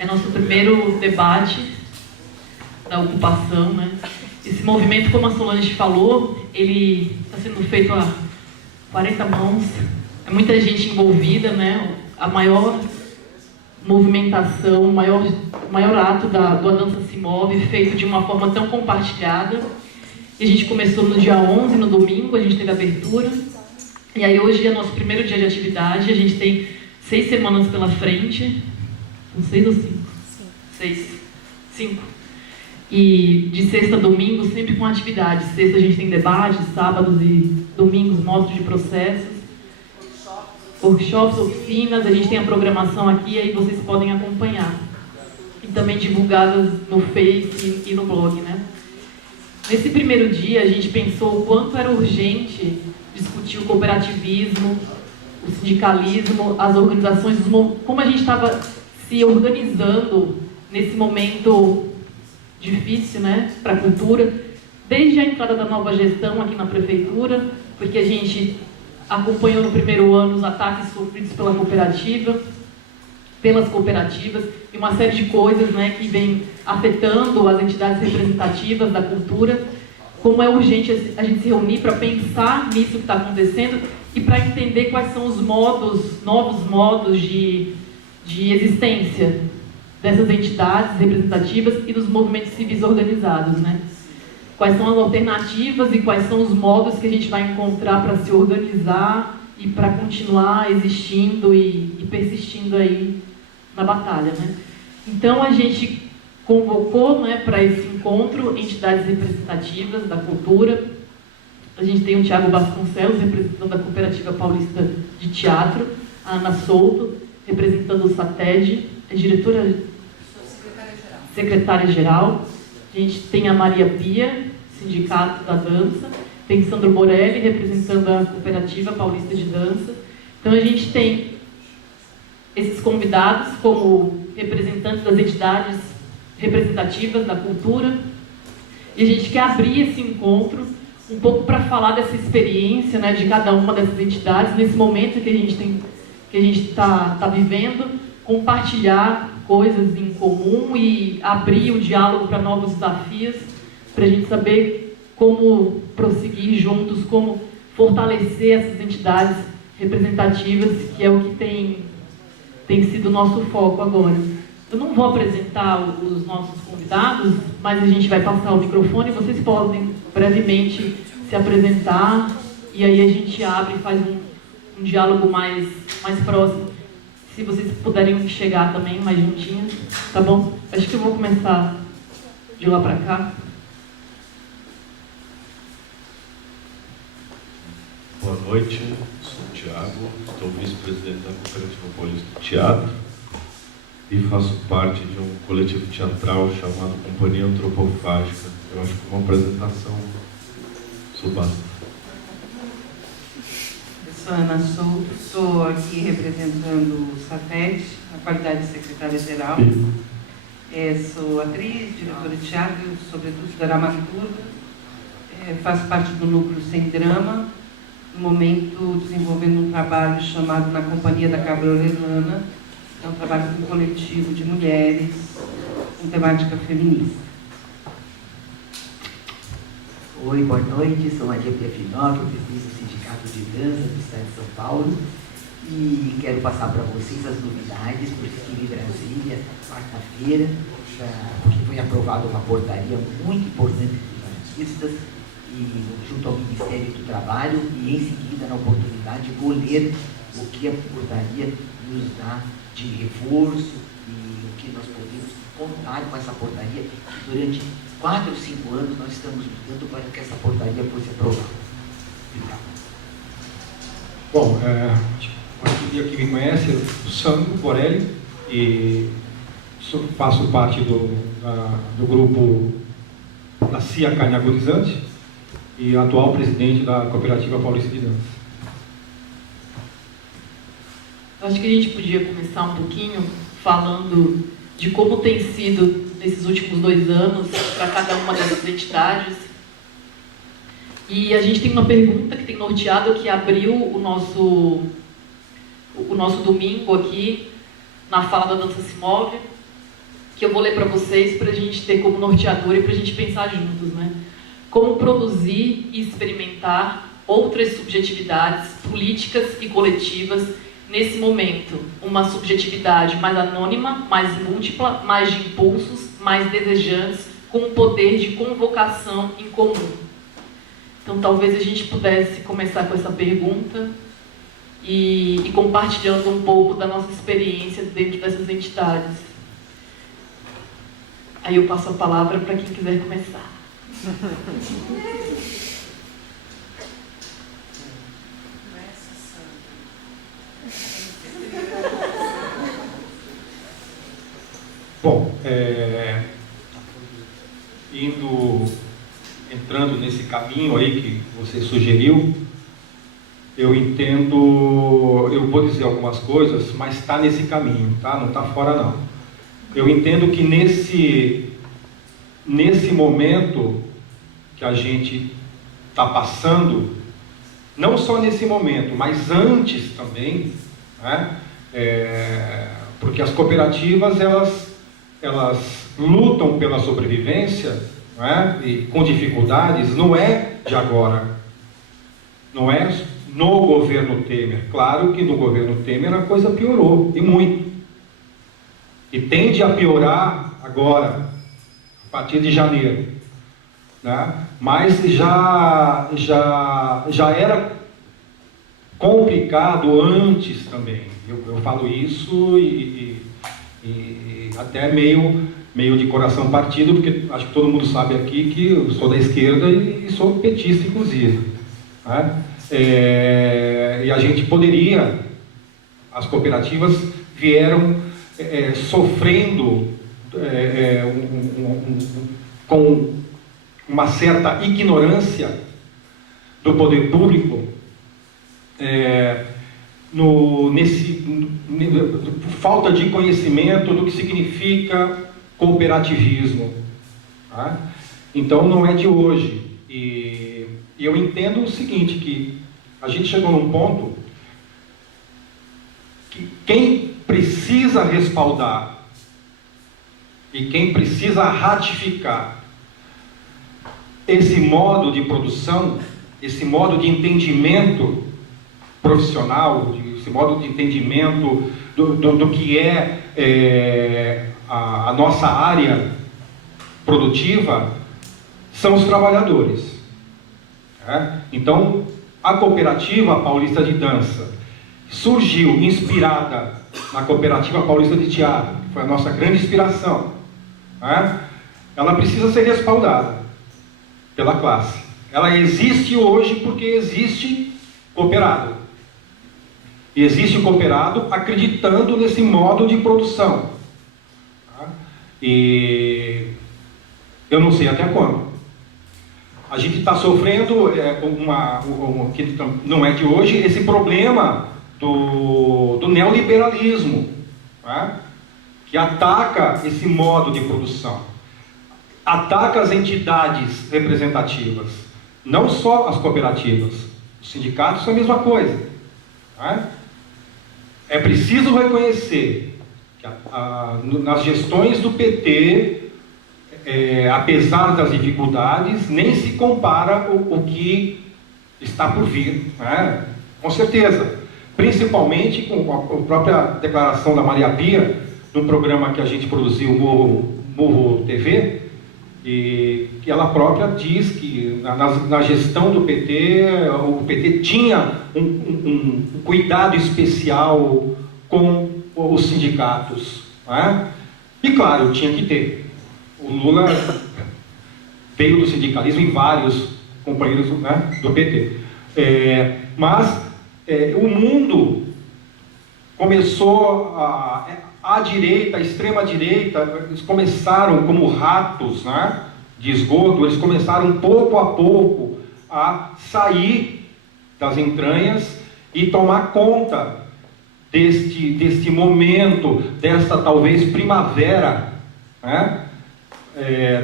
É nosso primeiro debate da ocupação, né? Esse movimento, como a Solange falou, ele está sendo feito a 40 mãos, é muita gente envolvida, né? A maior movimentação, o maior ato do A Dança Se Move, feito de uma forma tão compartilhada. E a gente começou no dia 11, no domingo, a gente teve abertura. E aí hoje é nosso primeiro dia de atividade, a gente tem 6 semanas pela frente. São 6 ou 5? 6. 5. E de sexta a domingo, sempre com atividade. Sexta a gente tem debates, sábados e domingos, mostras de processos, workshops, oficinas, a gente tem a programação aqui, aí vocês podem acompanhar. E também divulgadas no Face e no blog, né? Nesse primeiro dia, a gente pensou o quanto era urgente discutir o cooperativismo, o sindicalismo, as organizações, como a gente estava se organizando nesse momento difícil, né, para a cultura, desde a entrada da nova gestão aqui na prefeitura, porque a gente acompanhou no primeiro ano os ataques sofridos pelas cooperativas e uma série de coisas, né, que vem afetando as entidades representativas da cultura. Como é urgente a gente se reunir para pensar nisso que está acontecendo e para entender quais são os novos modos de existência dessas entidades representativas e dos movimentos civis organizados, né? Quais são as alternativas e quais são os modos que a gente vai encontrar para se organizar e para continuar existindo e persistindo aí na batalha, né? Então a gente convocou, né, para esse encontro entidades representativas da cultura. A gente tem o Thiago Vasconcelos, representando a Cooperativa Paulista de Teatro, a Ana Souto, representando o SATED, é diretora... secretária-geral. A gente tem a Maria Pia, Sindicato da Dança, tem Sandro Borelli, representando a Cooperativa Paulista de Dança. Então a gente tem esses convidados como representantes das entidades representativas da cultura, e a gente quer abrir esse encontro um pouco para falar dessa experiência, né, de cada uma dessas entidades, nesse momento que a gente está vivendo, compartilhar coisas em comum e abrir o diálogo para novos desafios, para a gente saber como prosseguir juntos, como fortalecer essas entidades representativas, que é o que tem sido o nosso foco agora. Eu não vou apresentar os nossos convidados, mas a gente vai passar o microfone e vocês podem brevemente se apresentar e aí a gente abre e faz um diálogo mais próximo. Se vocês puderem chegar também mais juntinhos, tá bom? Acho que eu vou começar de lá para cá. Boa noite, sou o Thiago, estou vice-presidente da Cooperativa Paulista de Teatro e faço parte de um coletivo teatral chamado Companhia Antropofágica. Eu acho que uma apresentação basta. Eu sou Ana Souto, estou aqui representando o SATED, na qualidade de secretária-geral. Sou atriz, diretora de teatro, sobretudo dramaturga. Faço parte do núcleo Sem Drama, no momento desenvolvendo um trabalho chamado Na Companhia da Cabra Orelhana, que é um trabalho com um coletivo de mulheres com temática feminista. Oi, boa noite, sou Maria Pia Finocchio, presidente do Sindicato de Dança do Estado de São Paulo e quero passar para vocês as novidades, porque estive em Brasília quarta-feira, porque foi aprovada uma portaria muito importante dos artistas e junto ao Ministério do Trabalho, e em seguida, na oportunidade, vou ler o que a portaria nos dá de reforço e o que nós podemos contar com essa portaria, que durante 4 ou 5 anos nós estamos lutando para que essa portaria fosse aprovada. Obrigado. Bom, aqui me conhece, eu sou Sandro Borelli e faço parte do grupo da CIA Carne Agonizante e atual presidente da Cooperativa Paulista de Dança. Eu acho que a gente podia começar um pouquinho falando de como tem sido nesses últimos 2 anos para cada uma dessas entidades. E a gente tem uma pergunta que tem norteado, que abriu o nosso domingo aqui, na Fala da Dança Se Move, que eu vou ler para vocês para a gente ter como norteador e para a gente pensar juntos, né? Como produzir e experimentar outras subjetividades políticas e coletivas nesse momento. Uma subjetividade mais anônima, mais múltipla, mais de impulsos, mais desejantes, com um poder de convocação em comum. Então, talvez a gente pudesse começar com essa pergunta e compartilhando um pouco da nossa experiência dentro dessas entidades. Aí eu passo a palavra para quem quiser começar. Bom, entrando nesse caminho aí que você sugeriu, eu entendo, eu vou dizer algumas coisas, mas está nesse caminho, tá? Não está fora não. Eu entendo que nesse momento que a gente está passando, não só nesse momento, mas antes também, né? Porque as cooperativas, elas lutam pela sobrevivência, né? E com dificuldades, não é de agora, não é no governo Temer. Claro que no governo Temer a coisa piorou, e muito. E tende a piorar agora, a partir de janeiro, né? Mas já era complicado antes também. Eu falo isso e até meio de coração partido, porque acho que todo mundo sabe aqui que eu sou da esquerda e sou petista, inclusive, né? E a gente poderia, as cooperativas vieram sofrendo com uma certa ignorância do poder público, falta de conhecimento do que significa cooperativismo, tá? Então não é de hoje, e eu entendo o seguinte, que a gente chegou num ponto que quem precisa respaldar e quem precisa ratificar esse modo de produção, esse modo de entendimento profissional, esse modo de entendimento do que a nossa área produtiva, são os trabalhadores. Então, a Cooperativa Paulista de Dança surgiu inspirada na Cooperativa Paulista de Teatro, que foi a nossa grande inspiração. Ela precisa ser respaldada pela classe. Ela existe hoje porque existe cooperado. E existe o cooperado acreditando nesse modo de produção. E eu não sei até quando. A gente está sofrendo que não é de hoje, esse problema do neoliberalismo, que ataca esse modo de produção, ataca as entidades representativas, não só as cooperativas, os sindicatos são a mesma coisa. É preciso reconhecer que nas gestões do PT, apesar das dificuldades, nem se compara o que está por vir, com certeza. Principalmente com a própria declaração da Maria Pia, num programa que a gente produziu, Morro TV, e que ela própria diz que na gestão do PT, o PT tinha um cuidado especial com os sindicatos, e claro, tinha que ter. O Lula veio do sindicalismo em vários companheiros, do PT. Mas o mundo começou, a direita, a extrema-direita, eles começaram como ratos, de esgoto, eles começaram pouco a pouco a sair das entranhas e tomar conta deste momento, desta talvez primavera,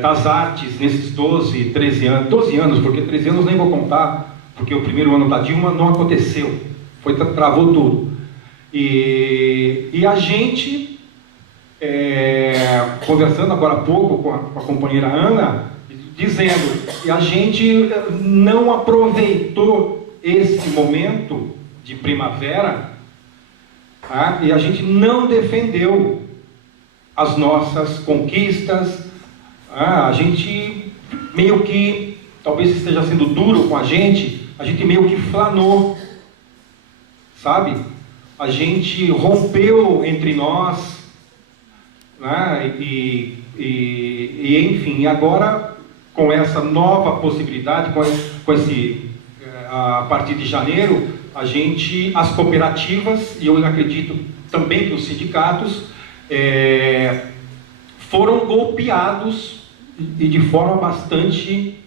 das artes nesses 12 anos, porque 13 anos nem vou contar, porque o primeiro ano da Dilma não aconteceu, travou tudo. E a gente conversando agora há pouco com a companheira Ana, dizendo que a gente não aproveitou esse momento de primavera, tá? E a gente não defendeu as nossas conquistas, a gente meio que, talvez esteja sendo duro com a gente meio que flanou, sabe? A gente rompeu entre nós, né? Enfim, agora com essa nova possibilidade, a partir de janeiro, as cooperativas, e eu acredito também que os sindicatos, foram golpeados e de forma bastante,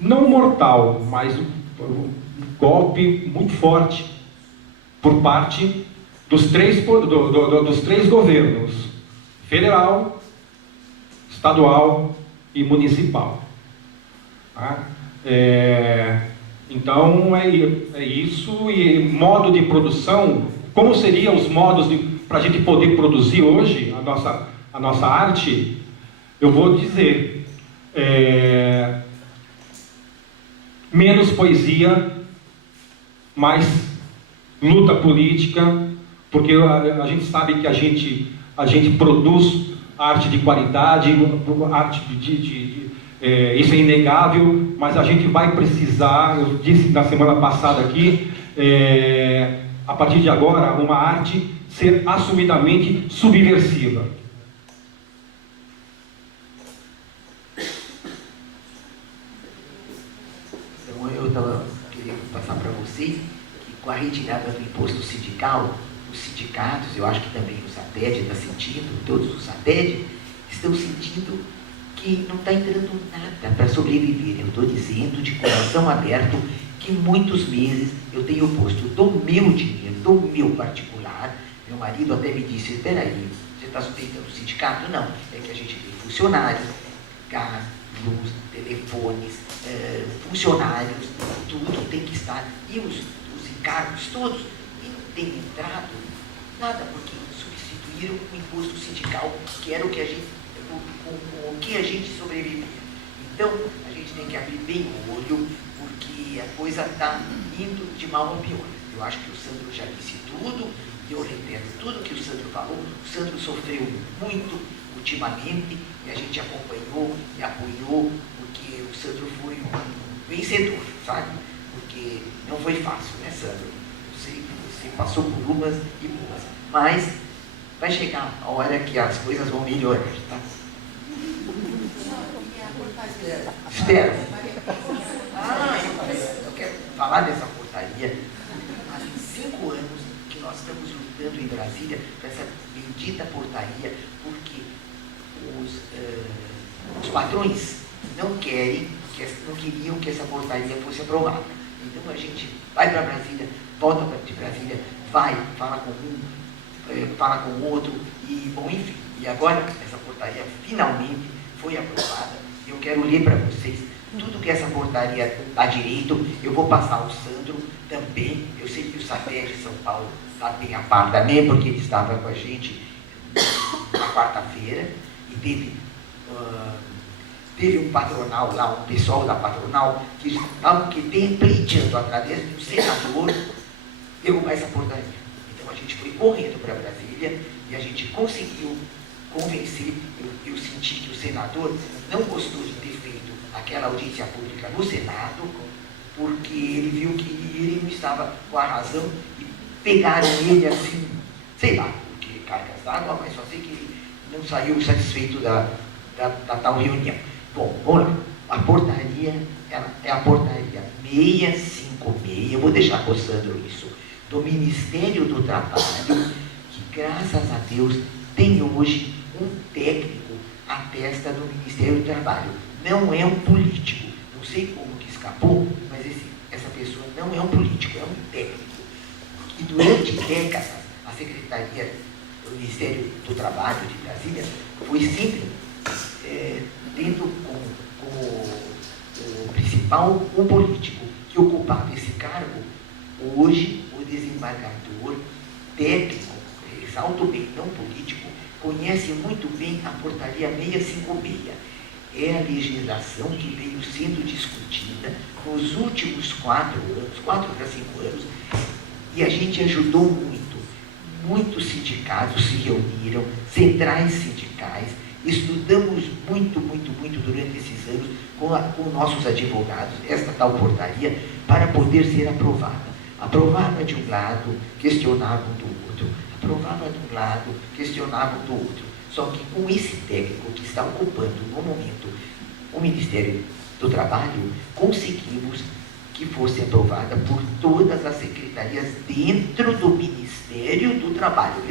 não mortal, mas um golpe muito forte por parte dos três governos, federal, estadual e municipal. Tá? Então é isso. E modo de produção, como seriam os modos para a gente poder produzir hoje a nossa arte? Eu vou dizer, menos poesia, mais luta política, porque a gente sabe que a gente produz arte de qualidade, arte isso é inegável, mas a gente vai precisar, eu disse na semana passada aqui, a partir de agora, uma arte ser assumidamente subversiva. Então, eu queria passar para vocês que com a retirada do imposto sindical, os sindicatos, eu acho que também o SATED está sentindo, todos os SATED estão sentindo que não está entrando nada para sobreviver. Eu estou dizendo de coração aberto que muitos meses eu tenho posto do meu dinheiro, do meu particular. Meu marido até me disse, espera aí, você está sustentando o sindicato? Não, é que a gente tem funcionários, gás, luz, telefones, funcionários, tudo tem que estar, e os encargos todos, e não tem entrado nada, porque substituíram o imposto sindical, que era o que a gente, com o que a gente sobrevivia. Então, a gente tem que abrir bem o olho, porque a coisa está indo de mal a pior. Eu acho que o Sandro já disse tudo, e eu reitero tudo que o Sandro falou. O Sandro sofreu muito ultimamente, e a gente acompanhou e apoiou, porque o Sandro foi um vencedor, sabe? Porque não foi fácil, né, Sandro? Eu sei que você passou por umas e boas, mas vai chegar a hora que as coisas vão melhorar, tá? Espero. Eu quero falar dessa portaria. Há 5 anos que nós estamos lutando em Brasília para essa bendita portaria, porque os patrões não queriam que essa portaria fosse aprovada. Então a gente vai para Brasília, volta de Brasília, vai, fala com um, fala com o outro, e bom, enfim. E agora essa portaria finalmente foi aprovada. Eu quero ler para vocês tudo que essa portaria dá direito. Eu vou passar ao Sandro também. Eu sei que o SATED de São Paulo está bem a par também, porque ele estava com a gente na quarta-feira, e teve um patronal lá, um pessoal da patronal, que estavam pleiteando através do senador derrubar essa portaria. Então a gente foi correndo para Brasília e a gente conseguiu convencer. Eu senti que o senador não gostou de ter feito aquela audiência pública no Senado, porque ele viu que ele não estava com a razão e pegaram ele assim, sei lá, porque cargas d'água, mas só sei que ele não saiu satisfeito da tal reunião. Bom, vamos lá. A portaria é a portaria 656, eu vou deixar coçando isso, do Ministério do Trabalho, que graças a Deus tem hoje um técnico à testa do Ministério do Trabalho. Não é um político. Não sei como que escapou, mas essa pessoa não é um político, é um técnico. E durante décadas, a Secretaria do Ministério do Trabalho de Brasília foi sempre tendo como o principal um político que ocupava esse cargo. Hoje, o desembargador técnico, ressalto bem, não político, conhece muito bem a portaria 656. É a legislação que veio sendo discutida nos últimos 4 para 5 anos, e a gente ajudou muito. Muitos sindicatos se reuniram, centrais sindicais, estudamos muito durante esses anos com nossos advogados esta tal portaria para poder ser aprovada. Aprovava de um lado, questionavam do outro, aprovava de um lado, questionavam do outro. Só que com esse técnico que está ocupando no momento o Ministério do Trabalho, conseguimos que fosse aprovada por todas as secretarias dentro do Ministério do Trabalho.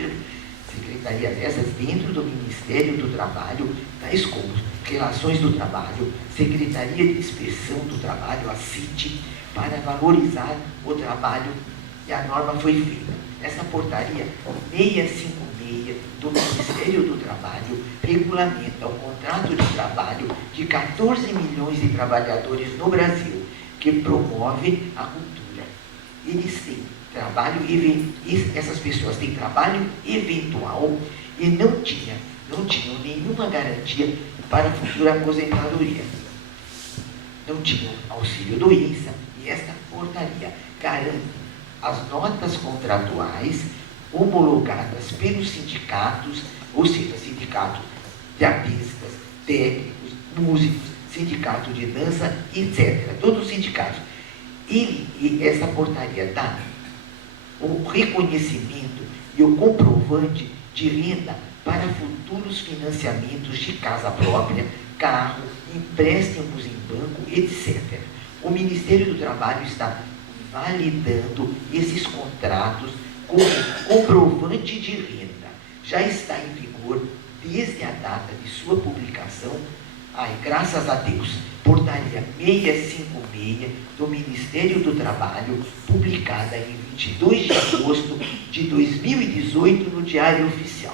Secretarias essas dentro do Ministério do Trabalho, tais como Relações do Trabalho, Secretaria de Inspeção do Trabalho, a CIT, para valorizar o trabalho, e a norma foi feita. Essa portaria 656 do Ministério do Trabalho regulamenta o contrato de trabalho de 14 milhões de trabalhadores no Brasil, que promove a cultura. Eles têm trabalho, essas pessoas têm trabalho eventual e não tinham nenhuma garantia para a futura aposentadoria. Não tinham auxílio-doença, e esta portaria garante as notas contratuais homologadas pelos sindicatos, ou seja, sindicato de artistas, técnicos, músicos, sindicato de dança, etc. Todos os sindicatos. E essa portaria dá o reconhecimento e o comprovante de renda para futuros financiamentos de casa própria, carro, empréstimos em banco, etc. O Ministério do Trabalho está validando esses contratos como comprovante de renda. Já está em vigor desde a data de sua publicação. Graças a Deus, portaria 656 do Ministério do Trabalho, publicada em 22 de agosto de 2018 no Diário Oficial.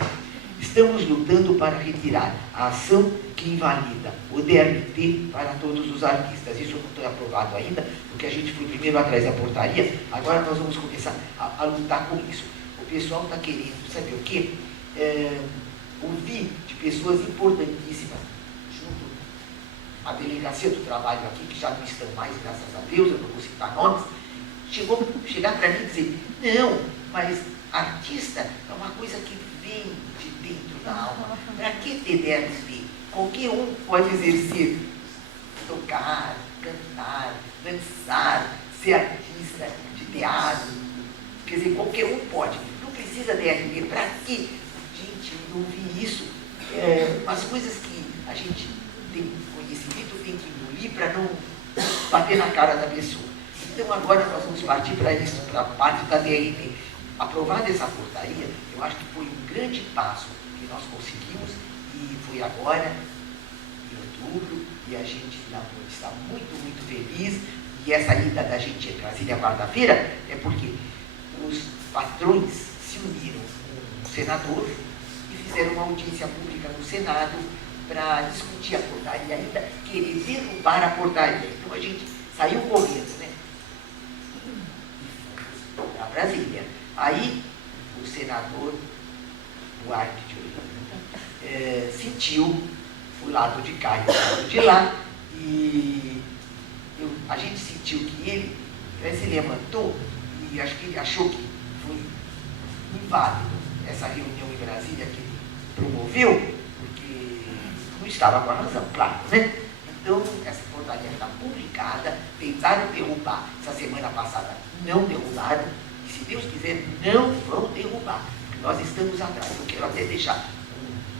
Estamos lutando para retirar a ação que invalida o DRT para todos os artistas. Isso não está aprovado ainda, porque a gente foi primeiro atrás da portaria, agora nós vamos começar a lutar com isso. O pessoal está querendo, sabe o quê? Ouvir de pessoas importantíssimas, a Delegacia do Trabalho aqui, que já não estão mais, graças a Deus, eu não vou citar nomes, chegar para mim e dizer, não, mas artista é uma coisa que vem de dentro da alma. Para que ter DRT? Qualquer um pode exercer, tocar, cantar, dançar, ser artista de teatro. Quer dizer, qualquer um pode. Não precisa DRT. Para quê? Gente, eu não vi isso. Umas coisas que a gente tem conhecimento, tem que engolir para não bater na cara da pessoa. Então agora nós vamos partir para isso, para a parte da DRT. Aprovada essa portaria, eu acho que foi um grande passo que nós conseguimos, e foi agora, em outubro, e a gente está muito feliz. E essa ida da gente em Brasília quarta-feira é porque os patrões se uniram com o senador e fizeram uma audiência pública no Senado para discutir a portaria, ainda querer derrubar a portaria. Então a gente saiu correndo, né? Para Brasília. Aí o senador Buarque de Holanda sentiu o lado de cá e o lado de lá, e a gente sentiu que ele se levantou, e acho que ele achou que foi inválido essa reunião em Brasília que ele promoveu, porque não estava com a razão, claro, né? Então, essa portaria está publicada, tentaram derrubar essa semana passada, não derrubaram, e se Deus quiser, não vão derrubar, porque nós estamos atrás. Eu quero até deixar,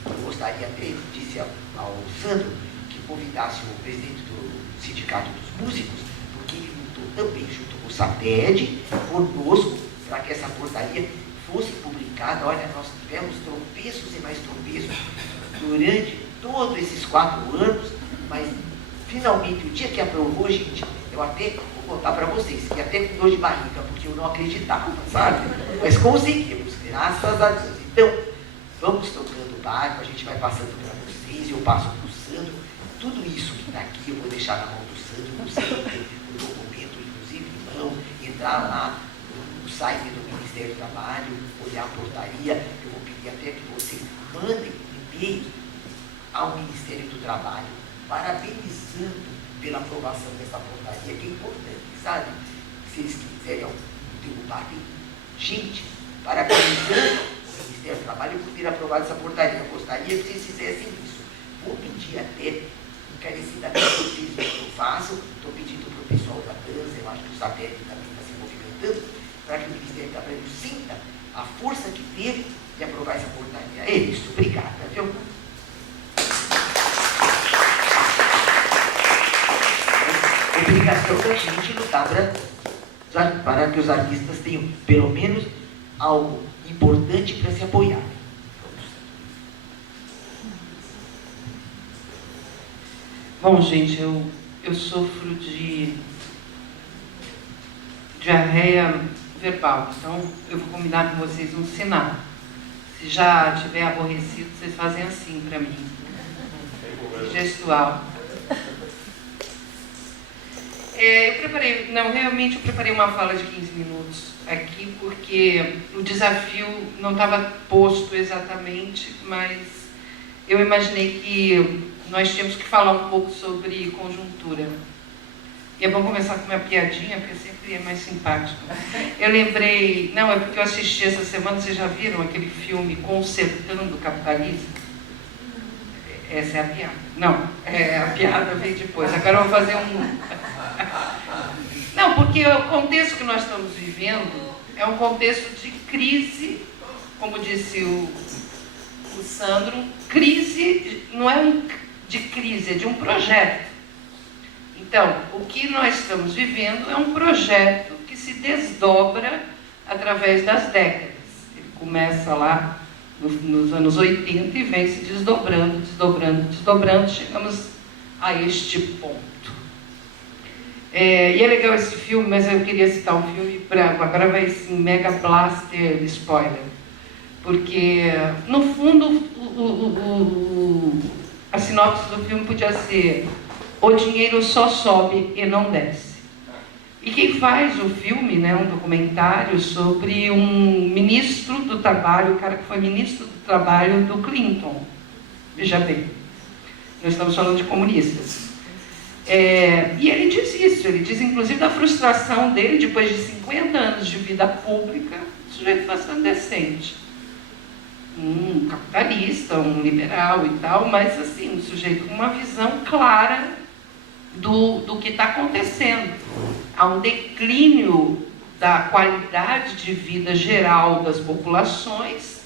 eu gostaria até, disse ao Sandro, que convidasse o presidente do Sindicato dos Músicos, porque ele lutou também junto com o SATED, conosco, para que essa portaria fosse publicada. Olha, nós tivemos tropeços e mais tropeços durante todos esses 4 anos, mas finalmente, o dia que aprovou, gente, eu até vou contar para vocês, e até com dor de barriga, porque eu não acreditava, sabe? Mas conseguimos, graças a Deus. Então, vamos tocando o barco, a gente vai passando para vocês, eu passo para o Sandro, tudo isso que está aqui eu vou deixar na mão do Sandro, o Sandro tem o documento, inclusive, em mão, entrar lá no site do Ministério Ministério do Trabalho, olhar a portaria. Eu vou pedir até que vocês mandem e-mail ao Ministério do Trabalho, parabenizando pela aprovação dessa portaria, que é importante, sabe? Se eles quiserem derrubar, tem gente parabenizando o Ministério do Trabalho por ter aprovado essa portaria. Eu gostaria que vocês fizessem isso. Vou pedir até, encarecidamente, vocês veem o que eu faço. Estou pedindo para o pessoal da dança, eu acho que o satélite também está se movimentando, para que o Ministério do Trabalho sinta a força que teve de aprovar essa portaria. É isso, obrigada, viu? Obrigação da gente lutar para que os artistas tenham pelo menos algo importante para se apoiar. Bom, gente, eu sofro de diarreia verbal, então eu vou combinar com vocês um sinal. Se já estiver aborrecido, vocês fazem assim para mim. Gestual. Realmente eu preparei uma fala de 15 minutos aqui, porque o desafio não estava posto exatamente, mas eu imaginei que nós tínhamos que falar um pouco sobre conjuntura. E é bom começar com uma piadinha, porque sempre é mais simpático. Eu lembrei, não, é porque eu assisti essa semana, vocês já viram aquele filme Consertando o Capitalismo? Essa é a piada. Não, a piada veio depois. Agora eu vou fazer Não, porque o contexto que nós estamos vivendo é um contexto de crise, como disse o Sandro. Crise não é de crise, é de um projeto. Então, o que nós estamos vivendo é um projeto que se desdobra através das décadas. Ele começa lá nos anos 80 e vem se desdobrando, chegamos a este ponto. E é legal esse filme, mas eu queria citar um filme branco, agora vai ser mega blaster spoiler, porque no fundo a sinopse do filme podia ser: o dinheiro só sobe e não desce. E quem faz o filme, né, um documentário sobre um ministro do trabalho, o cara que foi ministro do trabalho do Clinton. Veja bem, nós estamos falando de comunistas. E ele diz isso, ele diz inclusive da frustração dele, depois de 50 anos de vida pública, um sujeito bastante decente. Um capitalista, um liberal e tal, mas assim, um sujeito com uma visão clara do que está acontecendo. Há um declínio da qualidade de vida geral das populações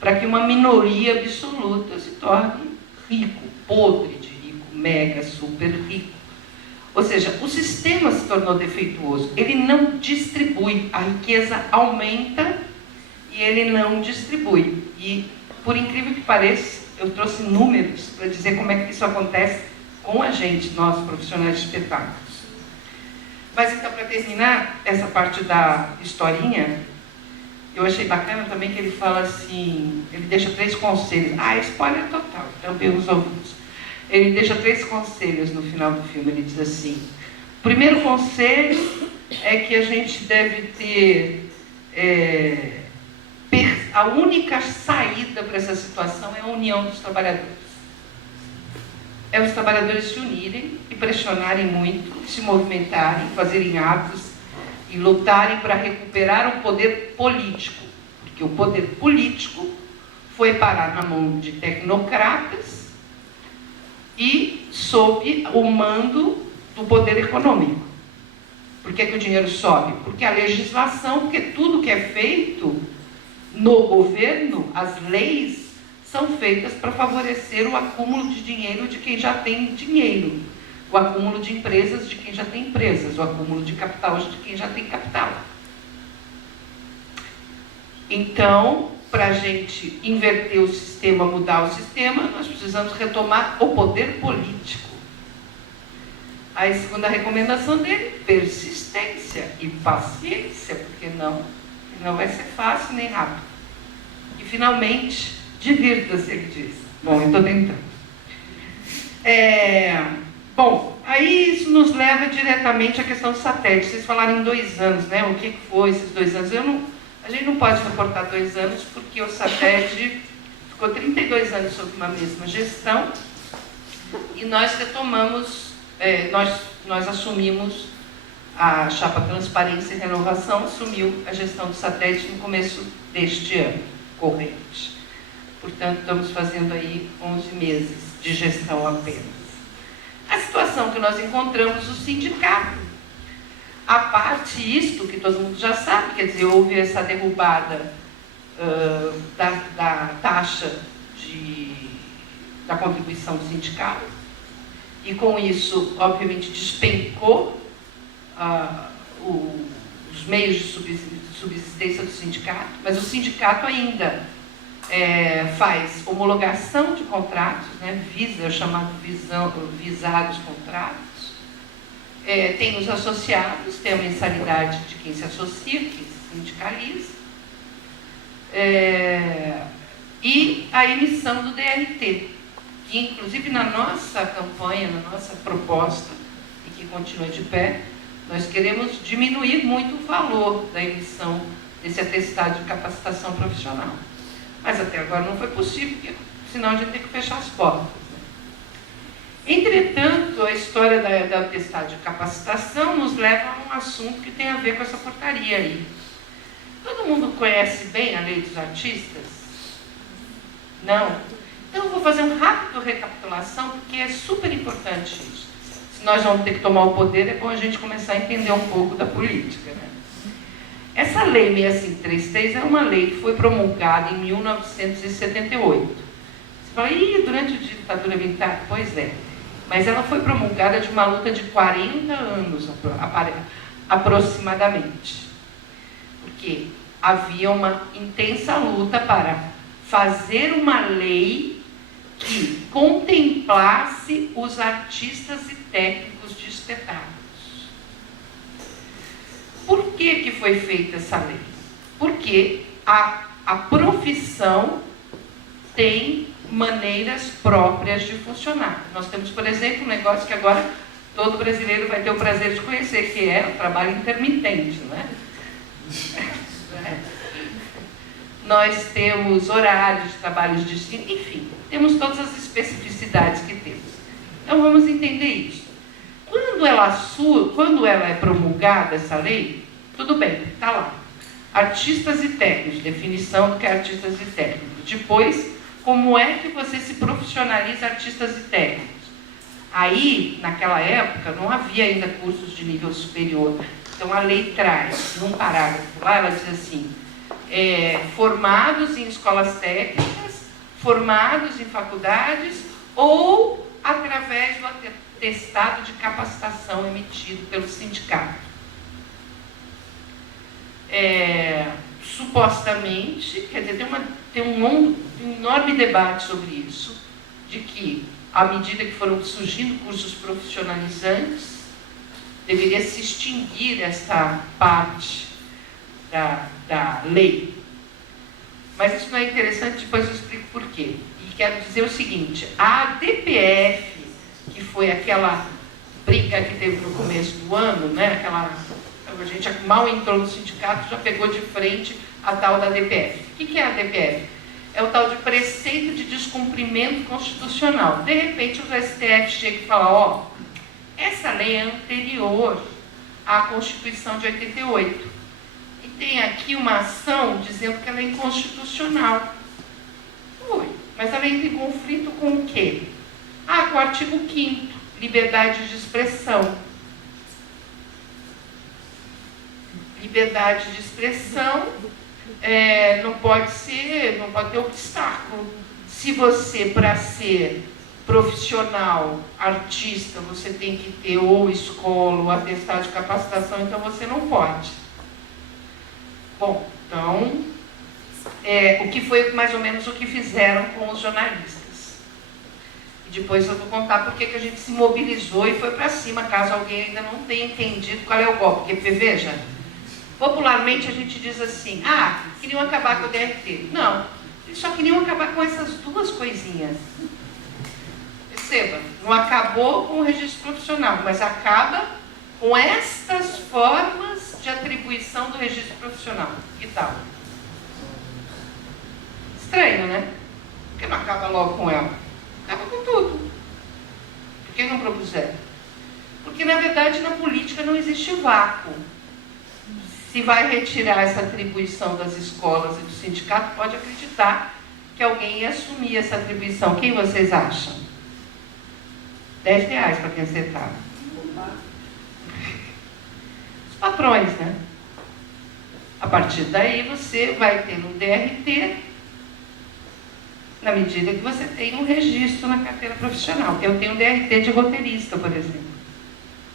para que uma minoria absoluta se torne rico, podre de rico, mega, super rico. Ou seja, o sistema se tornou defeituoso. Ele não distribui, a riqueza aumenta e ele não distribui. E, por incrível que pareça, eu trouxe números para dizer como é que isso acontece com a gente, nós profissionais de espetáculos. Mas então, para terminar essa parte da historinha, eu achei bacana também que ele fala assim, ele deixa 3 conselhos. Spoiler total, também os ouvintes. Ele deixa 3 conselhos no final do filme. Ele diz assim: o primeiro conselho é que a gente deve ter a única saída para essa situação é a união dos trabalhadores. É os trabalhadores se unirem e pressionarem muito, se movimentarem, fazerem atos e lutarem para recuperar o poder político. Porque o poder político foi parar na mão de tecnocratas e sob o mando do poder econômico. Por que o dinheiro sobe? Porque a legislação, porque tudo que é feito no governo, as leis, são feitas para favorecer o acúmulo de dinheiro de quem já tem dinheiro, o acúmulo de empresas de quem já tem empresas, o acúmulo de capital de quem já tem capital. Então, para a gente inverter o sistema, mudar o sistema, nós precisamos retomar o poder político. Aí, segunda recomendação dele, persistência e paciência, porque não vai ser fácil nem rápido. E, finalmente, divirta-se, ele diz. Bom, eu estou tentando. Bom, aí isso nos leva diretamente à questão do satélite. Vocês falaram em 2 anos, né? O que foi esses 2 anos? A lei não pode reportar 2 anos porque o SATED ficou 32 anos sob uma mesma gestão e nós retomamos, nós assumimos, a chapa Transparência e Renovação assumiu a gestão do SATED no começo deste ano corrente. Portanto, estamos fazendo aí 11 meses de gestão apenas. A situação que nós encontramos, o sindicato, a parte isto que todo mundo já sabe, quer dizer, houve essa derrubada da taxa da contribuição sindical e com isso, obviamente, despencou os meios de subsistência do sindicato, mas o sindicato ainda faz homologação de contratos, né, visa, é o chamado visar os contratos, tem os associados, tem a mensalidade de quem se associa, quem se sindicaliza, e a emissão do DRT, que inclusive na nossa campanha, na nossa proposta, e que continua de pé, nós queremos diminuir muito o valor da emissão desse atestado de capacitação profissional. Mas até agora não foi possível, porque senão a gente tem que fechar as portas. Entretanto, a história da atestado de capacitação nos leva a um assunto que tem a ver com essa portaria aí. Todo mundo conhece bem a lei dos artistas? Não? Então eu vou fazer um rápido recapitulação, porque é super importante isso. Se nós vamos ter que tomar o poder, é bom a gente começar a entender um pouco da política, né? Essa lei 6533 é uma lei que foi promulgada em 1978. Você fala, durante a ditadura militar? Pois é. Mas ela foi promulgada de uma luta de 40 anos, aproximadamente. Porque havia uma intensa luta para fazer uma lei que contemplasse os artistas e técnicos de espetáculos. Por que foi feita essa lei? Porque a profissão tem maneiras próprias de funcionar. Nós temos, por exemplo, um negócio que agora todo brasileiro vai ter o prazer de conhecer, que é o trabalho intermitente, não é? Nós temos horários de trabalhos distintos, enfim, temos todas as especificidades que temos. Então vamos entender isso. Quando ela é promulgada, essa lei, tudo bem, está lá. Artistas e técnicos, definição do que é artistas e técnicos. Depois, como é que você se profissionaliza artistas e técnicos? Aí, naquela época, não havia ainda cursos de nível superior. Então a lei traz, num parágrafo lá, ela diz assim, formados em escolas técnicas, formados em faculdades ou através do atestado de capacitação emitido pelo sindicato. Supostamente, quer dizer, tem um enorme debate sobre isso, de que, à medida que foram surgindo cursos profissionalizantes, deveria se extinguir esta parte da lei. Mas isso não é interessante, depois eu explico por quê. E quero dizer o seguinte, a DPF, que foi aquela briga que teve no começo do ano, né, a gente mal entrou no sindicato, já pegou de frente a tal da DPF. O que é a DPF? É o tal de preceito de descumprimento constitucional. De repente, o STF chega e fala, essa lei é anterior à Constituição de 88. E tem aqui uma ação dizendo que ela é inconstitucional. Mas ela entra em conflito com o quê? Com o artigo 5º, liberdade de expressão. Liberdade de expressão não pode ter obstáculo. Se você, para ser profissional, artista, você tem que ter ou escola, ou atestado de capacitação, então você não pode. Bom, então, o que foi mais ou menos o que fizeram com os jornalistas. E depois eu vou contar por que a gente se mobilizou e foi para cima, caso alguém ainda não tenha entendido qual é o golpe. Porque, veja, popularmente a gente diz assim, queriam acabar com o DRT. Não, eles só queriam acabar com essas duas coisinhas. Perceba, não acabou com o registro profissional, mas acaba com estas formas de atribuir atribuição do registro profissional. Que tal? Estranho, né? Por que não acaba logo com ela? Acaba com tudo. Por que não propuseram? Porque, na verdade, na política não existe vácuo. Se vai retirar essa atribuição das escolas e do sindicato, pode acreditar que alguém ia assumir essa atribuição. Quem vocês acham? R$10 para quem acertar. Os patrões, né? A partir daí você vai ter um DRT na medida que você tem um registro na carteira profissional. Eu tenho um DRT de roteirista, por exemplo.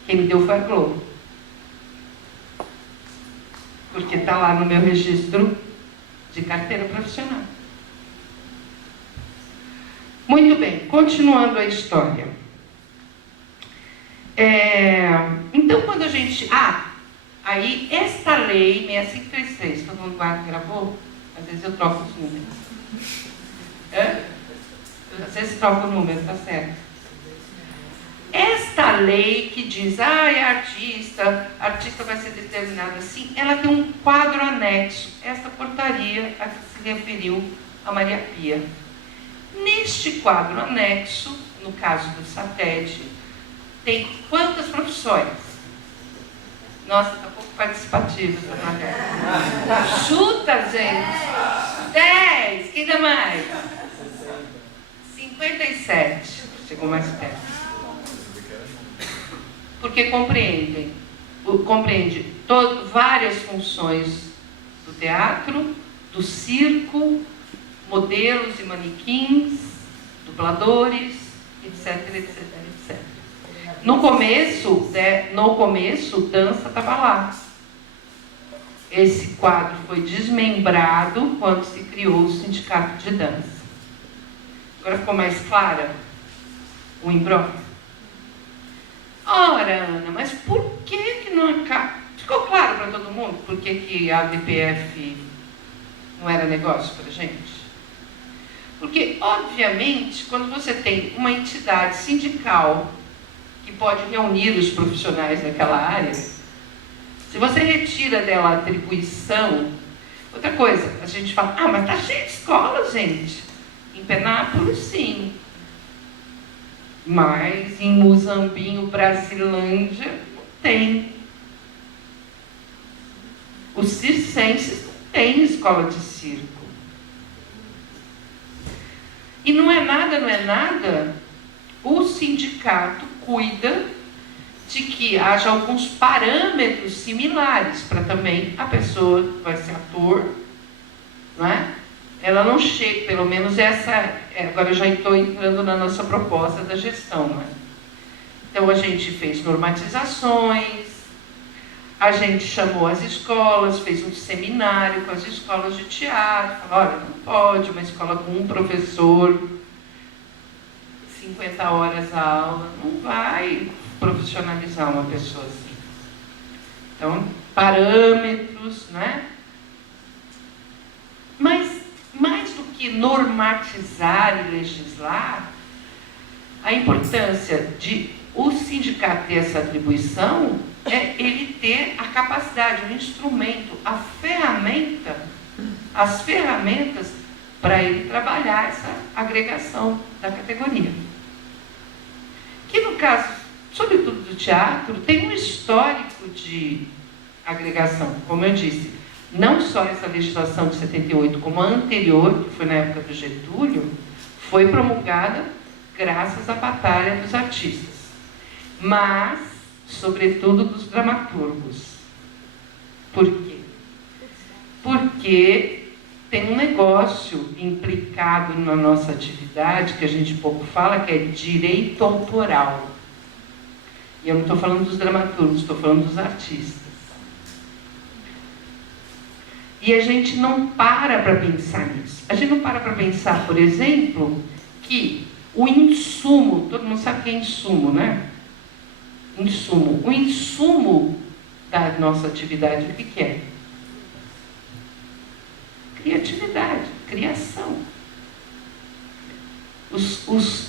Quem me deu foi a Globo. Porque está lá no meu registro de carteira profissional. Muito bem, continuando a história. Então, quando a gente... aí esta lei 6533, todo mundo gravou? Às vezes eu troco os números. Às vezes troco o número, tá certo. Esta lei que diz, artista vai ser determinado assim, ela tem um quadro anexo, esta portaria a que se referiu a Maria Pia. Neste quadro anexo, no caso do SATED, tem quantas profissões? Nossa, está pouco participativo essa matéria. Chuta, gente! 10, quem dá mais? 57. Chegou mais perto. Porque compreende várias funções do teatro, do circo, modelos e manequins, dubladores, etc, etc, etc. No começo, dança estava lá. Esse quadro foi desmembrado quando se criou o Sindicato de Dança. Agora ficou mais clara o imbróglio? Ora, Ana, mas por que não acaba? Ficou claro para todo mundo por que a DPF não era negócio para a gente? Porque, obviamente, quando você tem uma entidade sindical que pode reunir os profissionais daquela área, se você retira dela a atribuição... Outra coisa, a gente fala, mas tá cheio de escola, gente. Em Penápolis, sim. Mas em Muzambinho, Brasilândia, não tem. Os circenses não têm escola de circo. E não é nada, o sindicato cuida de que haja alguns parâmetros similares para também a pessoa que vai ser ator, não é? Ela não chega, pelo menos agora eu já estou entrando na nossa proposta da gestão, não é? Então a gente fez normatizações, a gente chamou as escolas, fez um seminário com as escolas de teatro, falou, olha, não pode uma escola com um professor, 50 horas a aula, não vai profissionalizar uma pessoa assim. Então, parâmetros, né? Mas, mais do que normatizar e legislar, a importância de o sindicato ter essa atribuição é ele ter a capacidade, o instrumento, a ferramenta, as ferramentas para ele trabalhar essa agregação da categoria. Que no caso, sobretudo do teatro, tem um histórico de agregação, como eu disse, não só essa legislação de 78, como a anterior, que foi na época do Getúlio, foi promulgada graças à batalha dos artistas, mas, sobretudo, dos dramaturgos. Por quê? Porque tem um negócio implicado na nossa atividade, que a gente pouco fala, que é direito autoral. E eu não estou falando dos dramaturgos, estou falando dos artistas. E a gente não para pensar nisso. A gente não para pensar, por exemplo, que o insumo, todo mundo sabe o que é insumo, né? Insumo. O insumo da nossa atividade, o que é? Criatividade, criação.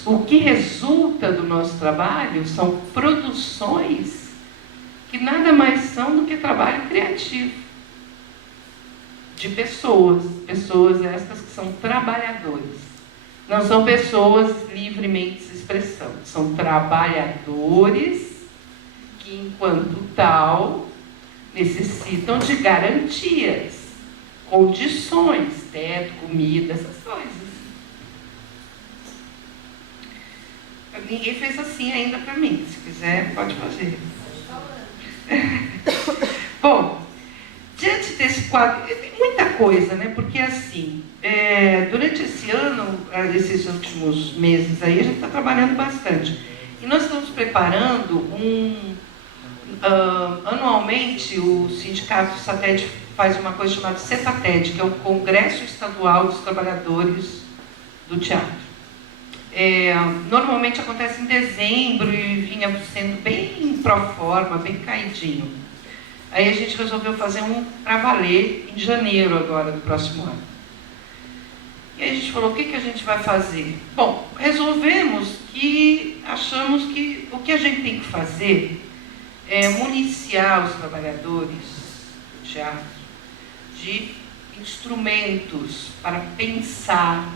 O que resulta do nosso trabalho são produções que nada mais são do que trabalho criativo de pessoas estas que são trabalhadores. Não são pessoas livremente se expressando, são trabalhadores que, enquanto tal, necessitam de garantias, condições, teto, comida, essas coisas. Ninguém fez assim ainda para mim. Se quiser, pode fazer. Bom, diante desse quadro, tem muita coisa, né? Porque assim, durante esse ano, esses últimos meses aí, a gente está trabalhando bastante. E nós estamos preparando anualmente, o Sindicato Satete faz uma coisa chamada CETATED, que é o Congresso Estadual dos Trabalhadores do Teatro. Normalmente acontece em dezembro e vinha sendo bem pro forma, bem caidinho. Aí a gente resolveu fazer um para valer em janeiro agora, do próximo ano. E aí a gente falou, o que a gente vai fazer? Bom, resolvemos que achamos que o que a gente tem que fazer é municiar os trabalhadores do teatro de instrumentos para pensar,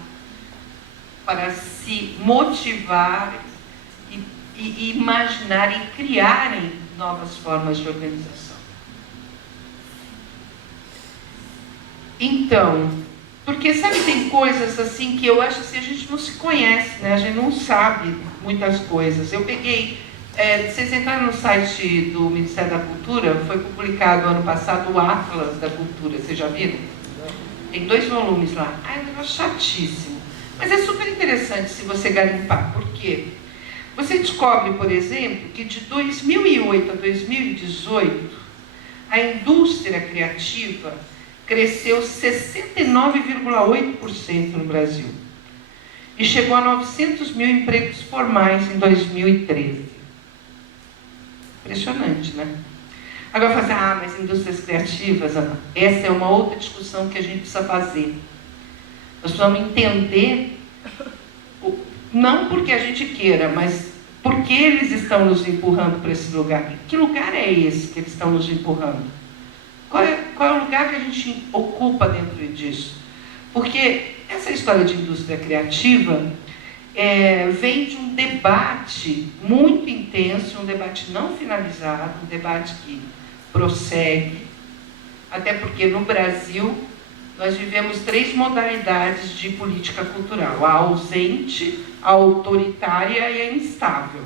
para se motivar e imaginar e criarem novas formas de organização. Então, porque sabe, tem coisas assim que eu acho assim, a gente não se conhece, né? A gente não sabe muitas coisas. Eu peguei, vocês entraram no site do Ministério da Cultura, foi publicado ano passado o Atlas da Cultura, vocês já viram? Tem 2 volumes lá. É um negócio chatíssimo. Mas é super interessante se você garimpar. Por quê? Você descobre, por exemplo, que de 2008 a 2018, a indústria criativa cresceu 69,8% no Brasil. E chegou a 900 mil empregos formais em 2013. Impressionante, né? Agora, fazer, mas indústrias criativas, Ana, essa é uma outra discussão que a gente precisa fazer. Nós precisamos entender, não porque a gente queira, mas porque eles estão nos empurrando para esse lugar. Que lugar é esse que eles estão nos empurrando? Qual é o lugar que a gente ocupa dentro disso? Porque essa história de indústria criativa vem de um debate muito intenso, um debate não finalizado, um debate que prossegue, até porque no Brasil nós vivemos 3 modalidades de política cultural: a ausente, a autoritária e a instável.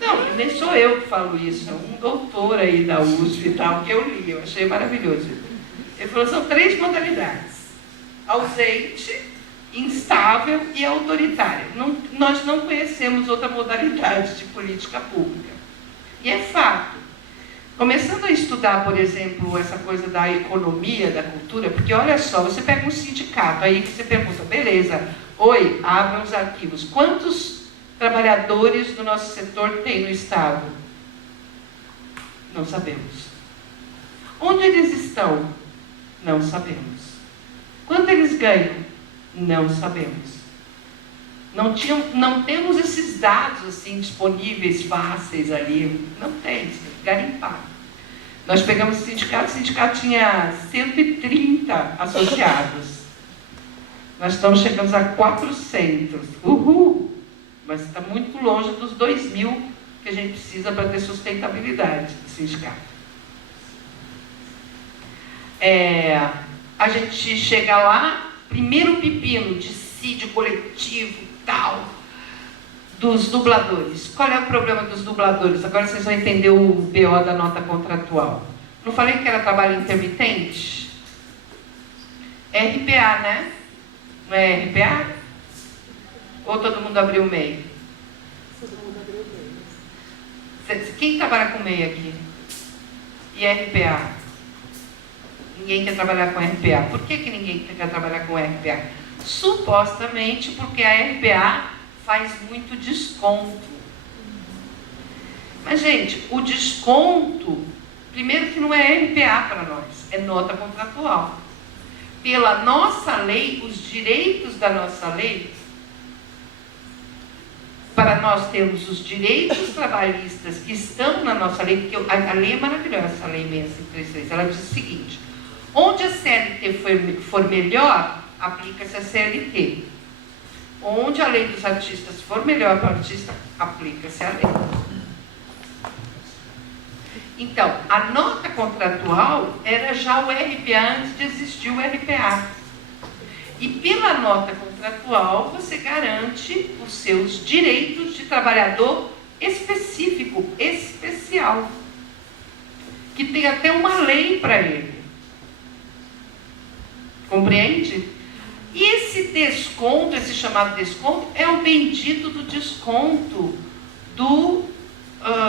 Não, nem sou eu que falo isso, é um doutor aí da USP e tal, que eu li, eu achei maravilhoso. Ele falou, são 3 modalidades: ausente, instável e autoritária. Nós não conhecemos outra modalidade de política pública. E é fato. Começando a estudar, por exemplo, essa coisa da economia, da cultura, porque olha só, você pega um sindicato, aí você pergunta, beleza, oi, abram os arquivos, quantos trabalhadores do nosso setor tem no Estado? Não sabemos. Onde eles estão? Não sabemos. Quanto eles ganham? Não sabemos. Não temos esses dados assim disponíveis, fáceis ali. Não tem, você tem que garimpar. Nós pegamos o sindicato tinha 130 associados. Nós estamos chegando a 400. Uhul! Mas está muito longe dos 2.000 que a gente precisa para ter sustentabilidade do sindicato. A gente chega lá, primeiro pepino, dissídio coletivo, tal, dos dubladores. Qual é o problema dos dubladores? Agora vocês vão entender o BO da nota contratual. Não falei que era trabalho intermitente? É RPA, né? Não é RPA? Ou todo mundo abriu o MEI? Todo mundo abriu o MEI. Quem trabalha com MEI aqui? E RPA? Ninguém quer trabalhar com RPA. Por que ninguém quer trabalhar com RPA? Supostamente porque a RPA faz muito desconto. Mas, gente, o desconto, primeiro que não é RPA para nós, é nota contratual. Pela nossa lei, os direitos da nossa lei, para nós termos os direitos trabalhistas que estão na nossa lei, porque a lei é maravilhosa, a lei 6533, ela diz o seguinte: onde a CLT for melhor, aplica-se a CLT. Onde a lei dos artistas for melhor para o artista, aplica-se a lei. Então, a nota contratual era já o RPA antes de existir o RPA. E pela nota contratual, você garante os seus direitos de trabalhador específico, especial, que tem até uma lei para ele. Compreende? E esse desconto, esse chamado desconto, é o bendito do desconto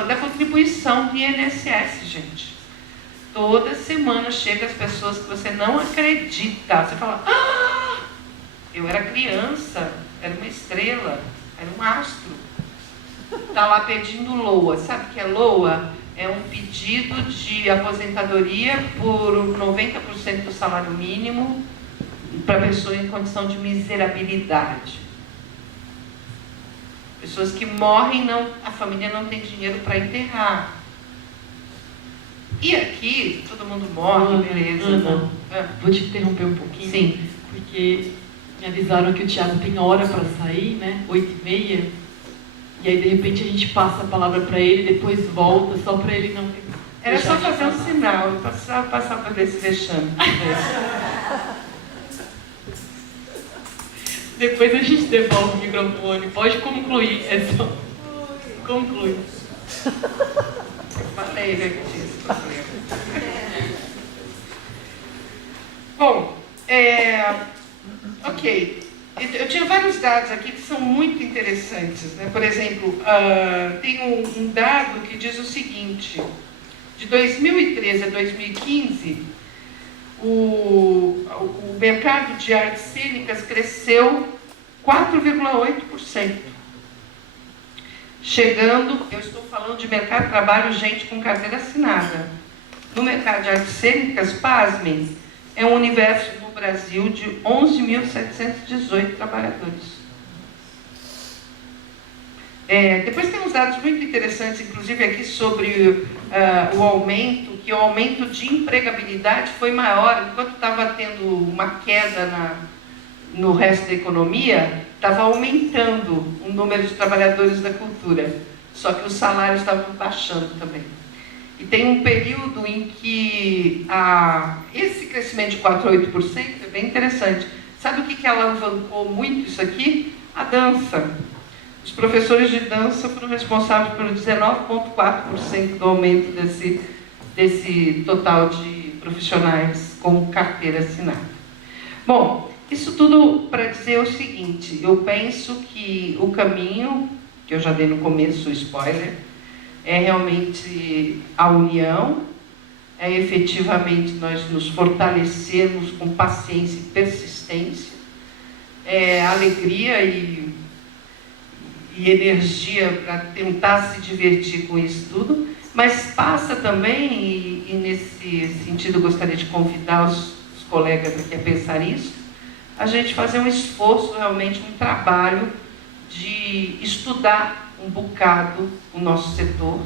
da contribuição do INSS, gente. Toda semana chega as pessoas que você não acredita. Você fala: ah, eu era criança, era uma estrela, era um astro. Está lá pedindo LOA. Sabe o que é LOA? É um pedido de aposentadoria por 90% do salário mínimo para pessoa em condição de miserabilidade. Pessoas que morrem, a família não tem dinheiro para enterrar. E aqui, todo mundo morre, beleza. Ana, vou te interromper um pouquinho. Sim. Porque me avisaram que o Thiago tem hora para sair, né? 8h30. E aí, de repente, a gente passa a palavra para ele, depois volta, só para ele não... Era só fazer um sinal, eu precisava passar por esse vexame. Depois a gente devolve o microfone. Pode concluir, é só... Conclui. Falei, né, que tinha esse problema. Bom, ok. Eu tinha vários dados aqui que são muito interessantes, né? Por exemplo, tem um dado que diz o seguinte: de 2013 a 2015, o mercado de artes cênicas cresceu 4,8%. Chegando, eu estou falando de mercado de trabalho, gente com carteira assinada. No mercado de artes cênicas, pasmem, é um universo no Brasil de 11.718 trabalhadores. Depois tem uns dados muito interessantes, inclusive aqui sobre o aumento, que o aumento de empregabilidade foi maior, enquanto estava tendo uma queda no resto da economia, estava aumentando o número de trabalhadores da cultura, só que os salários estavam baixando também. E tem um período em que esse crescimento de 4,8% é bem interessante. Sabe o que alavancou muito isso aqui? A dança. Os professores de dança foram responsáveis por 19,4% do aumento desse total de profissionais com carteira assinada. Bom, isso tudo para dizer o seguinte: eu penso que o caminho, que eu já dei no começo, o spoiler, é realmente a união, é efetivamente nós nos fortalecermos com paciência e persistência, alegria e energia para tentar se divertir com isso tudo, mas passa também, e nesse sentido eu gostaria de convidar os colegas aqui a pensar isso, a gente fazer um esforço, realmente um trabalho de estudar um bocado o nosso setor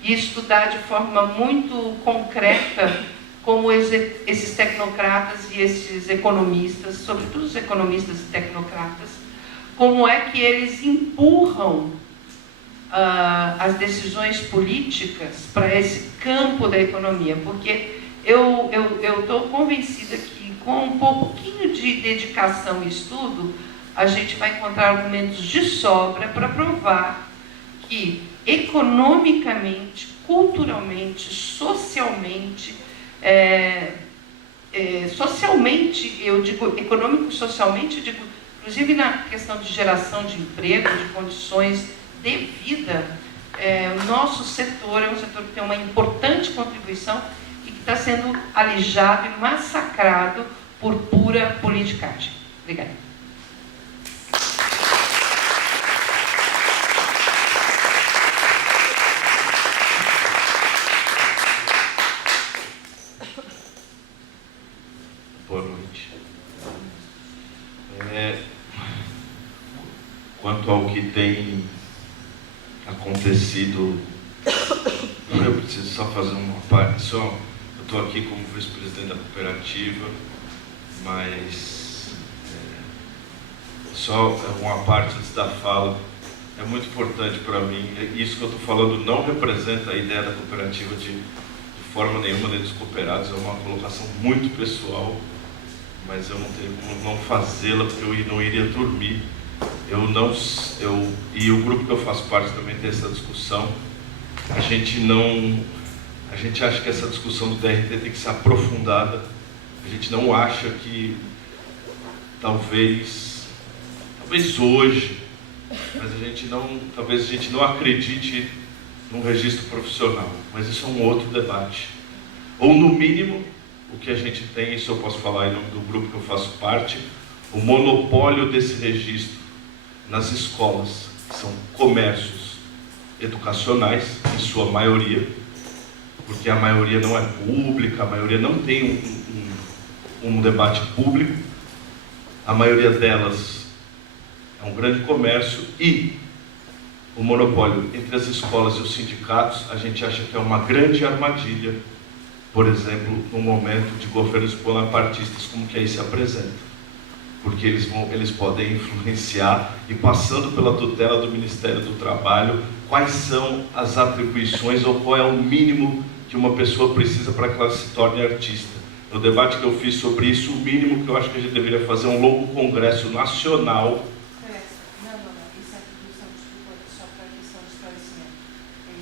e estudar de forma muito concreta como esses tecnocratas e esses economistas, sobretudo os economistas e tecnocratas, como é que eles empurram as decisões políticas para esse campo da economia, porque eu estou convencida que com um pouquinho de dedicação e estudo, a gente vai encontrar argumentos de sobra para provar que economicamente, culturalmente, socialmente, socialmente, eu digo econômico e socialmente, eu digo, inclusive na questão de geração de emprego, de condições de vida, o nosso setor é um setor que tem uma importante contribuição e que está sendo alijado e massacrado por pura politicagem. Obrigada. Boa noite. Quanto ao que tem acontecido. Eu preciso só fazer uma parte. Eu estou aqui como vice-presidente da cooperativa, mas só uma parte antes da fala. É muito importante para mim. Isso que eu estou falando não representa a ideia da cooperativa de forma nenhuma dentro dos cooperados. É uma colocação muito pessoal, mas eu não tenho como não fazê-la, porque eu não iria dormir. E o grupo que eu faço parte também tem essa discussão. A gente acha que essa discussão do DRT tem que ser aprofundada. A gente não acha que talvez hoje, mas talvez a gente não acredite num registro profissional. Mas isso é um outro debate. Ou no mínimo, o que a gente tem, isso eu posso falar em nome do grupo que eu faço parte, o monopólio desse registro nas escolas, que são comércios educacionais, em sua maioria, porque a maioria não é pública, a maioria não tem um debate público, a maioria delas é um grande comércio, e o monopólio entre as escolas e os sindicatos, a gente acha que é uma grande armadilha, por exemplo, no momento de governos bonapartistas como que aí se apresenta. Porque eles podem influenciar, e passando pela tutela do Ministério do Trabalho, quais são as atribuições ou qual é o mínimo que uma pessoa precisa para que ela se torne artista. No debate que eu fiz sobre isso, o mínimo que eu acho que a gente deveria fazer é um longo congresso nacional. Não, isso é atribuição, desculpa, só para a questão de esclarecimento.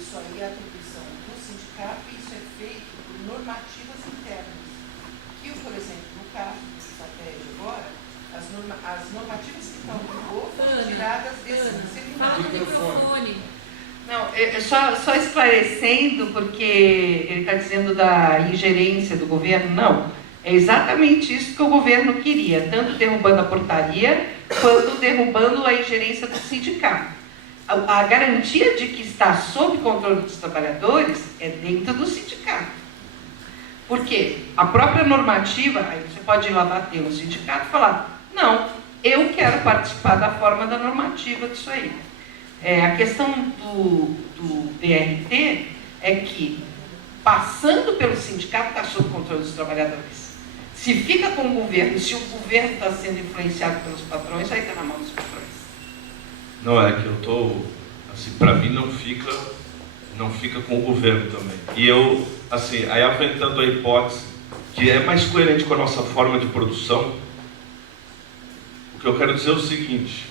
Isso aí é atribuição do sindicato, e isso é feito por normativas internas. Que, por exemplo, no caso do estratégia agora, as normativas que estão no vigor foram tiradas desse seminário. Fala no microfone. Não, só esclarecendo, porque ele está dizendo da ingerência do governo. Não, é exatamente isso que o governo queria, tanto derrubando a portaria, quanto derrubando a ingerência do sindicato. A garantia de que está sob controle dos trabalhadores é dentro do sindicato. Porque a própria normativa, aí você pode ir lá bater no sindicato e falar, não, eu quero participar da forma da normativa disso aí. A questão do DRT é que, passando pelo sindicato, está sob controle dos trabalhadores. Se fica com o governo, se o governo está sendo influenciado pelos patrões, aí está na mão dos patrões. Não, é que eu estou, assim, para mim não fica com o governo também. E eu, assim, aí aventando a hipótese que é mais coerente com a nossa forma de produção, o que eu quero dizer é o seguinte: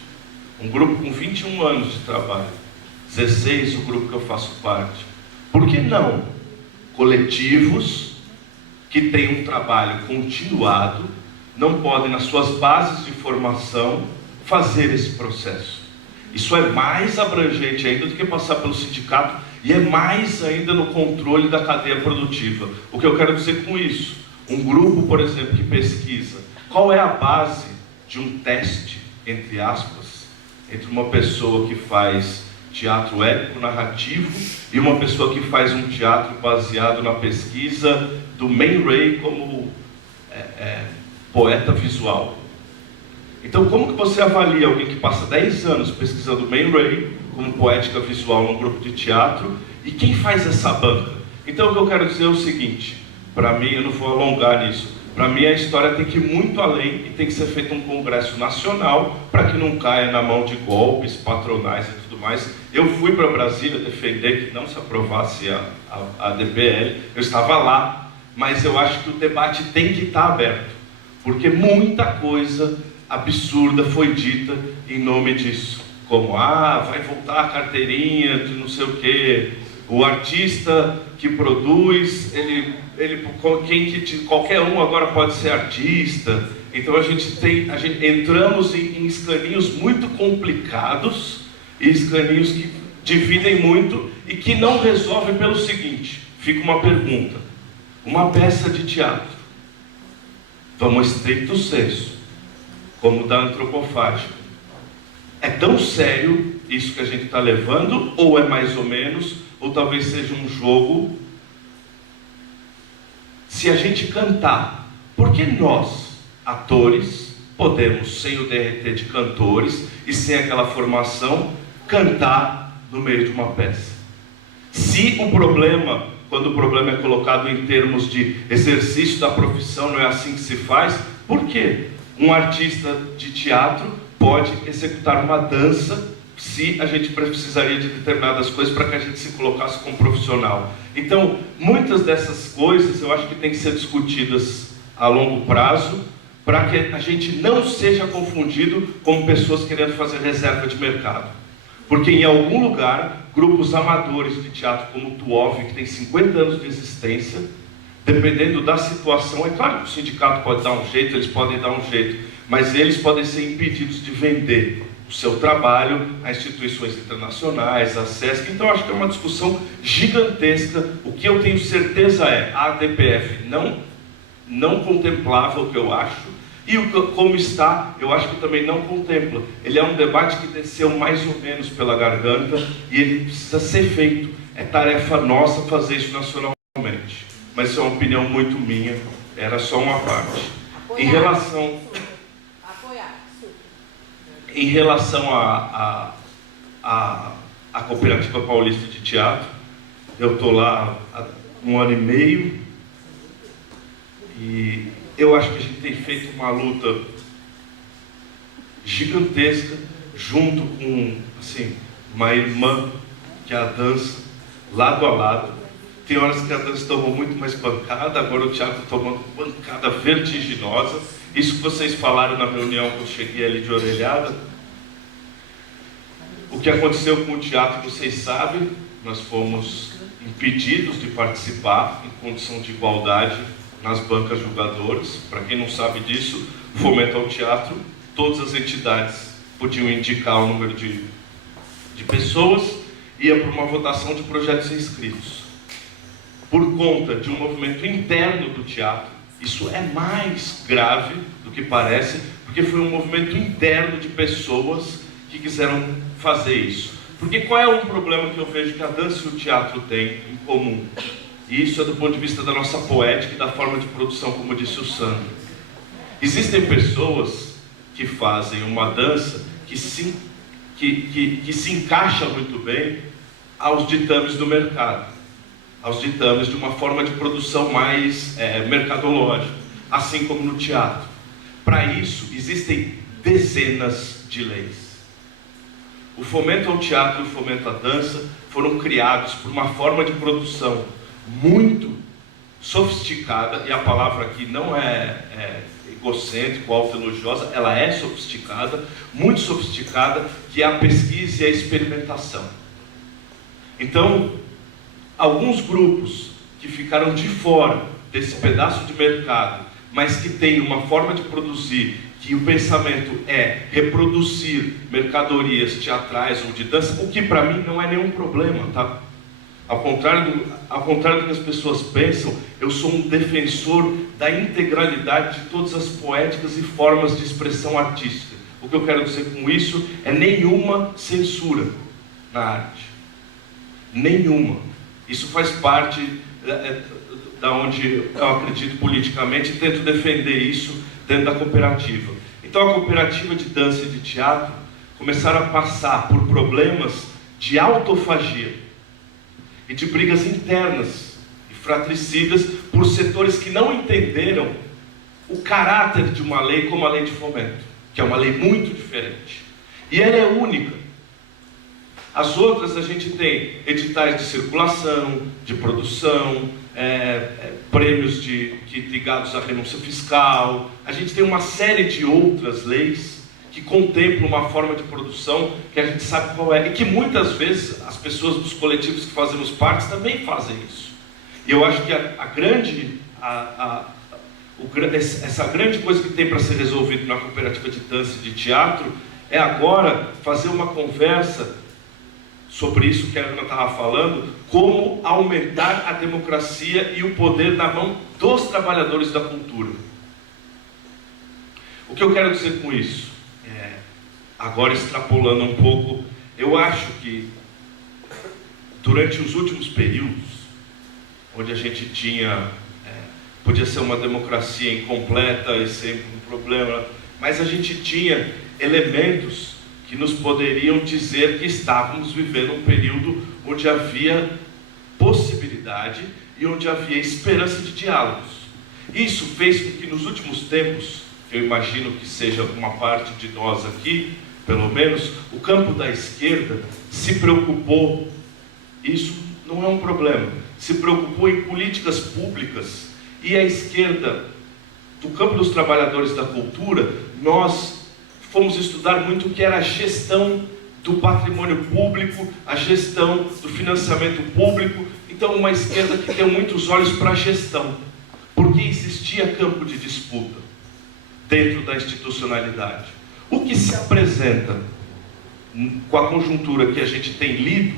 um grupo com 21 anos de trabalho, 16 o grupo que eu faço parte, por que não coletivos que têm um trabalho continuado não podem, nas suas bases de formação, fazer esse processo? Isso é mais abrangente ainda do que passar pelo sindicato, e é mais ainda no controle da cadeia produtiva. O que eu quero dizer com isso? Um grupo, por exemplo, que pesquisa qual é a base de um teste, entre aspas, entre uma pessoa que faz teatro épico-narrativo e uma pessoa que faz um teatro baseado na pesquisa do Man Ray como poeta visual. Então, como que você avalia alguém que passa 10 anos pesquisando Man Ray como poética visual num grupo de teatro, e quem faz essa banca? Então, o que eu quero dizer é o seguinte, para mim, eu não vou alongar nisso, para mim a história tem que ir muito além e tem que ser feito um congresso nacional para que não caia na mão de golpes patronais e tudo mais. Eu fui para Brasília defender que não se aprovasse a DPL, eu estava lá, mas eu acho que o debate tem que estar aberto, porque muita coisa absurda foi dita em nome disso, como, vai voltar a carteirinha de não sei o quê, o artista que produz, qualquer um agora pode ser artista. Então entramos em escaninhos muito complicados, e escaninhos que dividem muito e que não resolvem pelo seguinte. Fica uma pergunta: uma peça de teatro, vamos estricto senso, como da antropofágica, é tão sério isso que a gente está levando, ou é mais ou menos, ou talvez seja um jogo? Se a gente cantar, por que nós, atores, podemos, sem o DRT de cantores e sem aquela formação, cantar no meio de uma peça. Se o problema, quando o problema é colocado em termos de exercício da profissão, não é assim que se faz, por quê? Um artista de teatro pode executar uma dança se a gente precisaria de determinadas coisas para que a gente se colocasse como profissional. Então, muitas dessas coisas eu acho que tem que ser discutidas a longo prazo, para que a gente não seja confundido com pessoas querendo fazer reserva de mercado. Porque em algum lugar, grupos amadores de teatro como o TUOV, que tem 50 anos de existência, dependendo da situação, é claro que o sindicato pode dar um jeito, eles podem dar um jeito, mas eles podem ser impedidos de vender o seu trabalho a instituições internacionais, a SESC. Então acho que é uma discussão gigantesca. O que eu tenho certeza é, a ADPF não contemplava o que eu acho, e como está, eu acho que também não contempla. Ele é um debate que desceu mais ou menos pela garganta, e ele precisa ser feito. É tarefa nossa fazer isso nacionalmente. Mas isso é uma opinião muito minha, era só uma parte. Em relação à Cooperativa Paulista de Teatro, eu estou lá há 1 ano e meio, e eu acho que a gente tem feito uma luta gigantesca, junto com, assim, uma irmã, que é a dança, lado a lado. Tem horas que a dança tomou muito mais pancada, agora o teatro tomando pancada vertiginosa. Isso que vocês falaram na reunião que eu cheguei ali de orelhada. O que aconteceu com o teatro, vocês sabem, nós fomos impedidos de participar em condição de igualdade nas bancas julgadoras. Para quem não sabe disso, Fomento ao Teatro, todas as entidades podiam indicar o número de pessoas, ia para uma votação de projetos inscritos. Por conta de um movimento interno do teatro, isso é mais grave do que parece, porque foi um movimento interno de pessoas que quiseram fazer isso. Porque qual é um problema que eu vejo que a dança e o teatro têm em comum? E isso é do ponto de vista da nossa poética e da forma de produção, como disse o Sandro. Existem pessoas que fazem uma dança que se encaixa muito bem aos ditames do mercado, aos ditames de uma forma de produção mais mercadológica, assim como no teatro. Para isso, existem dezenas de leis. O Fomento ao Teatro e o Fomento à Dança foram criados por uma forma de produção muito sofisticada, e a palavra aqui não é egocêntrica ou autoelogiosa, ela é sofisticada, muito sofisticada, que é a pesquisa e a experimentação. Então, alguns grupos que ficaram de fora desse pedaço de mercado, mas que têm uma forma de produzir, que o pensamento é reproduzir mercadorias teatrais ou de dança, o que para mim não é nenhum problema, tá? Ao contrário do que as pessoas pensam, eu sou um defensor da integralidade de todas as poéticas e formas de expressão artística. O que eu quero dizer com isso é nenhuma censura na arte. Nenhuma. Isso faz parte da onde eu acredito politicamente e tento defender isso dentro da cooperativa. Então a cooperativa de dança e de teatro começaram a passar por problemas de autofagia e de brigas internas e fratricidas por setores que não entenderam o caráter de uma lei como a lei de fomento, que é uma lei muito diferente. E ela é única. As outras a gente tem editais de circulação, de produção, prêmios ligados à renúncia fiscal. A gente tem uma série de outras leis que contemplam uma forma de produção que a gente sabe qual é, e que muitas vezes as pessoas dos coletivos que fazemos parte também fazem isso. E eu acho que essa grande coisa que tem para ser resolvida na cooperativa de dança e de teatro é agora fazer uma conversa sobre isso que a Ana estava falando, como aumentar a democracia e o poder na mão dos trabalhadores da cultura. O que eu quero dizer com isso? Agora extrapolando um pouco, eu acho que durante os últimos períodos, onde a gente podia ser uma democracia incompleta e sempre um problema, mas a gente tinha elementos que nos poderiam dizer que estávamos vivendo um período onde havia possibilidade e onde havia esperança de diálogos. Isso fez com que nos últimos tempos, eu imagino que seja uma parte de nós aqui, pelo menos, o campo da esquerda se preocupou, isso não é um problema, se preocupou em políticas públicas, e a esquerda, do campo dos trabalhadores da cultura, nós fomos estudar muito o que era a gestão do patrimônio público, a gestão do financiamento público. Então, uma esquerda que deu muitos olhos para a gestão, porque existia campo de disputa dentro da institucionalidade. O que se apresenta com a conjuntura que a gente tem lido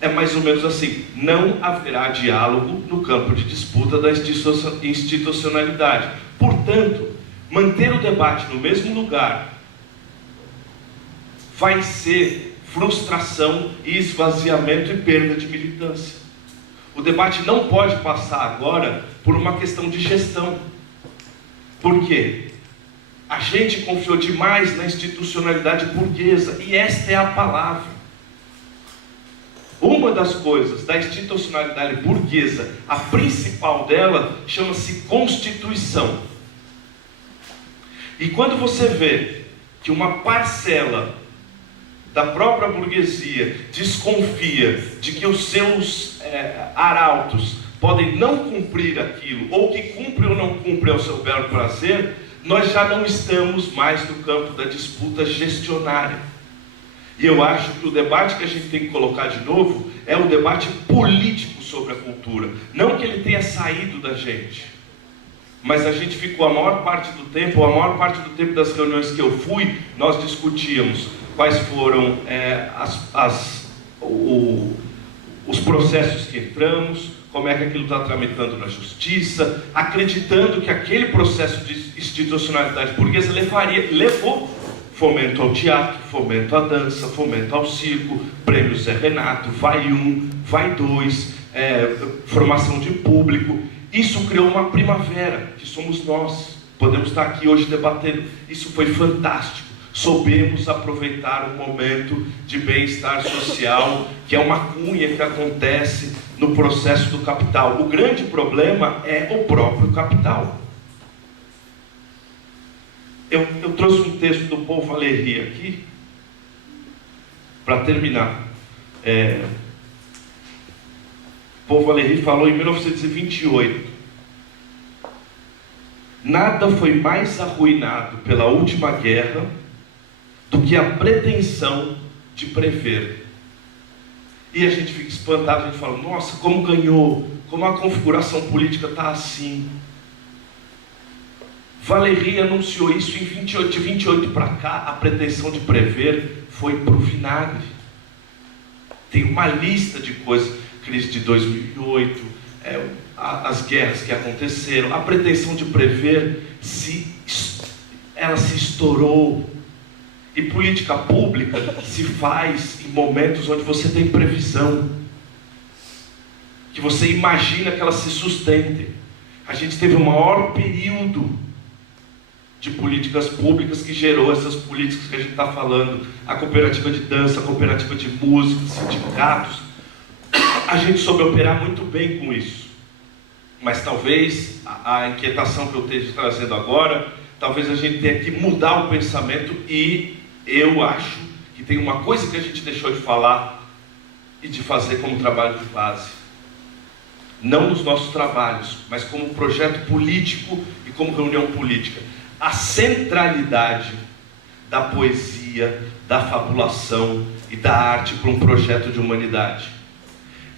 é mais ou menos assim: não haverá diálogo no campo de disputa da institucionalidade. Portanto, manter o debate no mesmo lugar vai ser frustração e esvaziamento e perda de militância. O debate não pode passar agora por uma questão de gestão. Por quê? A gente confiou demais na institucionalidade burguesa, e esta é a palavra. Uma das coisas da institucionalidade burguesa, a principal dela, chama-se Constituição. E quando você vê que uma parcela da própria burguesia desconfia de que os seus arautos podem não cumprir aquilo, ou que cumpre ou não cumpre ao seu belo prazer, nós já não estamos mais no campo da disputa gestionária. E eu acho que o debate que a gente tem que colocar de novo é o debate político sobre a cultura. Não que ele tenha saído da gente, mas a gente ficou a maior parte do tempo das reuniões que eu fui, nós discutíamos quais foram os processos que entramos, como é que aquilo está tramitando na justiça, acreditando que aquele processo de institucionalidade burguesa levou fomento ao teatro, fomento à dança, fomento ao circo, prêmio Zé Renato, vai um, vai dois, formação de público. Isso criou uma primavera, que somos nós. Podemos estar aqui hoje debatendo. Isso foi fantástico. Soubemos aproveitar um momento de bem-estar social, que é uma cunha que acontece no processo do capital. O grande problema é o próprio capital. Eu trouxe um texto do Paul Valéry aqui, para terminar. Paul Valéry falou em 1928: nada foi mais arruinado pela última guerra do que a pretensão de prever. E a gente fica espantado, a gente fala: nossa, como ganhou, como a configuração política está assim. Valéry anunciou isso em 28, de 28 para cá, a pretensão de prever foi para o vinagre. Tem uma lista de coisas, crise de 2008, as guerras que aconteceram, a pretensão de prever, ela se estourou. E política pública se faz em momentos onde você tem previsão, que você imagina que ela se sustente. A gente teve o maior período de políticas públicas que gerou essas políticas que a gente está falando, a cooperativa de dança, a cooperativa de música, sindicatos. A gente soube operar muito bem com isso, mas talvez a inquietação que eu esteja trazendo agora, talvez a gente tenha que mudar o pensamento. E eu acho que tem uma coisa que a gente deixou de falar e de fazer como trabalho de base, não nos nossos trabalhos, mas como projeto político e como reunião política: a centralidade da poesia, da fabulação e da arte para um projeto de humanidade.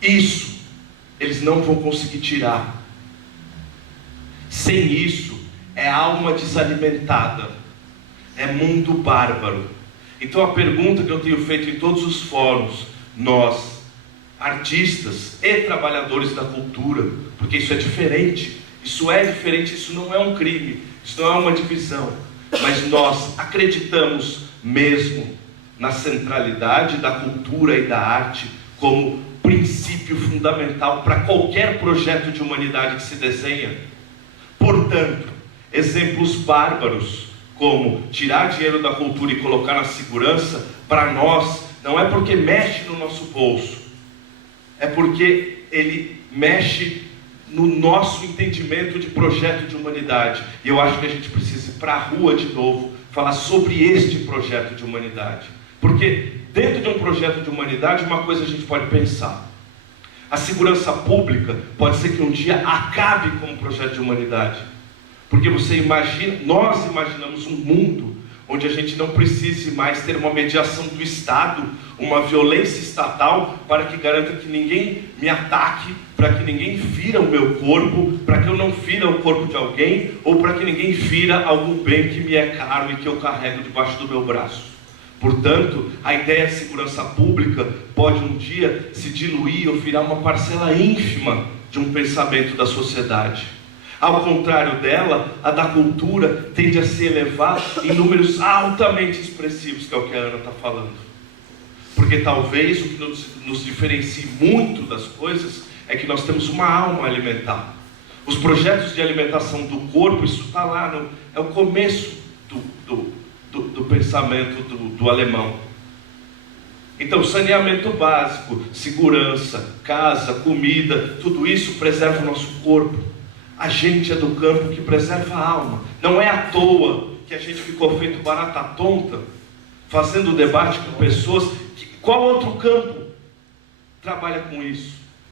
Isso eles não vão conseguir tirar. Sem isso, é alma desalimentada, é mundo bárbaro. Então a pergunta que eu tenho feito em todos os fóruns, nós, artistas e trabalhadores da cultura, porque isso é diferente, isso não é um crime, isso não é uma divisão, mas nós acreditamos mesmo na centralidade da cultura e da arte como princípio fundamental para qualquer projeto de humanidade que se desenha. Portanto, exemplos bárbaros como tirar dinheiro da cultura e colocar na segurança, para nós, não é porque mexe no nosso bolso, é porque ele mexe no nosso entendimento de projeto de humanidade. E eu acho que a gente precisa ir para a rua de novo, falar sobre este projeto de humanidade. Porque dentro de um projeto de humanidade, uma coisa a gente pode pensar: a segurança pública pode ser que um dia acabe como um projeto de humanidade. Porque você imagina, nós imaginamos um mundo onde a gente não precise mais ter uma mediação do Estado, uma violência estatal, para que garanta que ninguém me ataque, para que ninguém fira o meu corpo, para que eu não fira o corpo de alguém, ou para que ninguém fira algum bem que me é caro e que eu carrego debaixo do meu braço. Portanto, a ideia de segurança pública pode um dia se diluir ou virar uma parcela ínfima de um pensamento da sociedade. Ao contrário dela, a da cultura tende a se elevar em números altamente expressivos, que é o que a Ana está falando. Porque talvez o que nos diferencie muito das coisas é que nós temos uma alma a alimentar. Os projetos de alimentação do corpo, isso está lá, é o começo do pensamento do alemão. Então, saneamento básico, segurança, casa, comida, tudo isso preserva o nosso corpo. A gente é do campo que preserva a alma. Não é à toa que a gente ficou feito barata tonta, fazendo debate com pessoas. Qual outro campo trabalha com isso?